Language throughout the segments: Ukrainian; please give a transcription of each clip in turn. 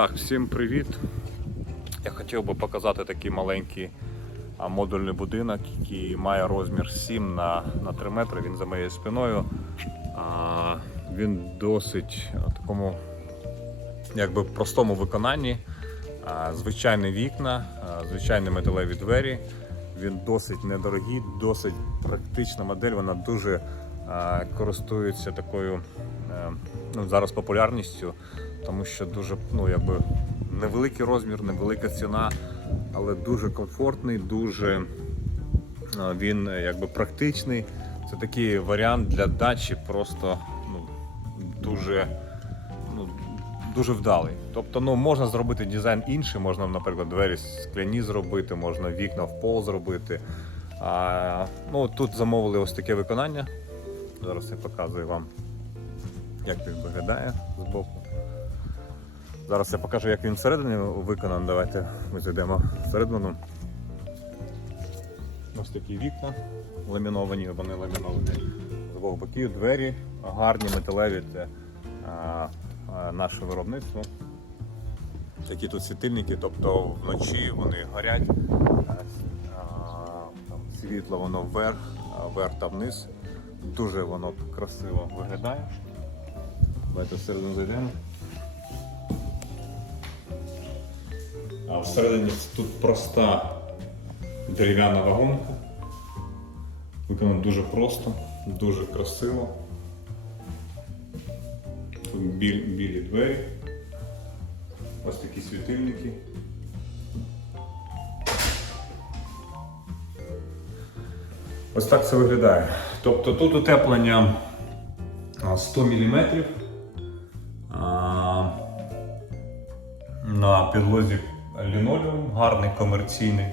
Так, всім привіт. Я хотів би показати такий маленький модульний будинок, який має розмір 7 на, на 3 метри. Він за моєю спиною. А, він досить такому якби простому виконанні. А, звичайні вікна, а, звичайні металеві двері. Він досить недорогий, досить практична модель. Вона дуже а, користується такою ну, зараз популярністю, тому що дуже ну, якби, невеликий розмір, невелика ціна, але дуже комфортний, дуже він е, якби практичний. Це такий варіант для дачі, просто ну, дуже, ну, дуже вдалий. Тобто ну, можна зробити дизайн інший, можна, наприклад, двері скляні зробити, можна вікна в пол зробити. А, ну, тут замовили ось таке виконання. Зараз я показую вам, як він виглядає з боку. Зараз я покажу, як він всередині виконаний. Давайте ми зайдемо всередину. Ось такі вікна ламіновані, вони ламіновані з обох боків, двері гарні, металеві, це а, а, наше виробництво. Такі тут світильники, тобто вночі вони горять, світло воно вверх, вверх та вниз. Дуже воно красиво виглядає. Давайте всередину зайдемо. А всередині тут проста дерев'яна вагонка. Виконано дуже просто, дуже красиво. Тут біль, білі двері. Ось такі світильники. Ось так це виглядає. Тобто тут утеплення 100 мм. На підлозі лінолеум, гарний комерційний.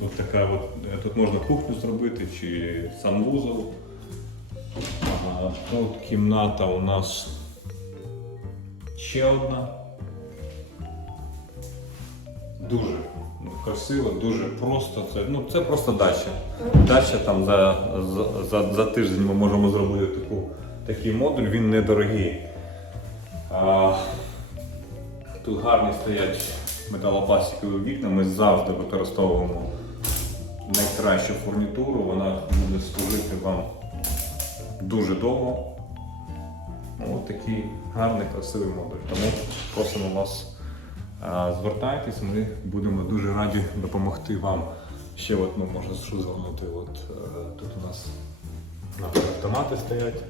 Тут така от, е, тут можна кухню зробити чи санвузол. Тут кімната у нас ще одна. Дуже красиво, дуже просто. Це, ну, це просто дача. Дача там за, за, за, за тиждень ми можемо зробити таку, такий модуль, він недорогий. Тут гарні стоять металопластикові вікна. Ми завжди використовуємо найкращу фурнітуру, вона буде служити вам дуже довго. Ось такий гарний красивий модуль. Тому просимо вас звертайтесь, ми будемо дуже раді допомогти вам. Ще от ми можемо звернути. Е, тут у нас автомати стоять.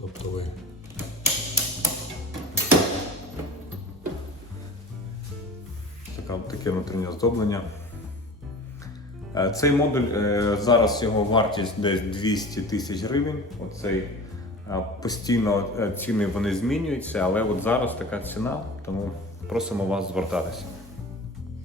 Тобто ви така, таке внутрішнє оздоблення. Е, Цей модуль е, зараз його вартість десь 200 тисяч гривень. Оцей е, постійно ціни вони змінюються, але от зараз така ціна, тому просимо вас звертатися.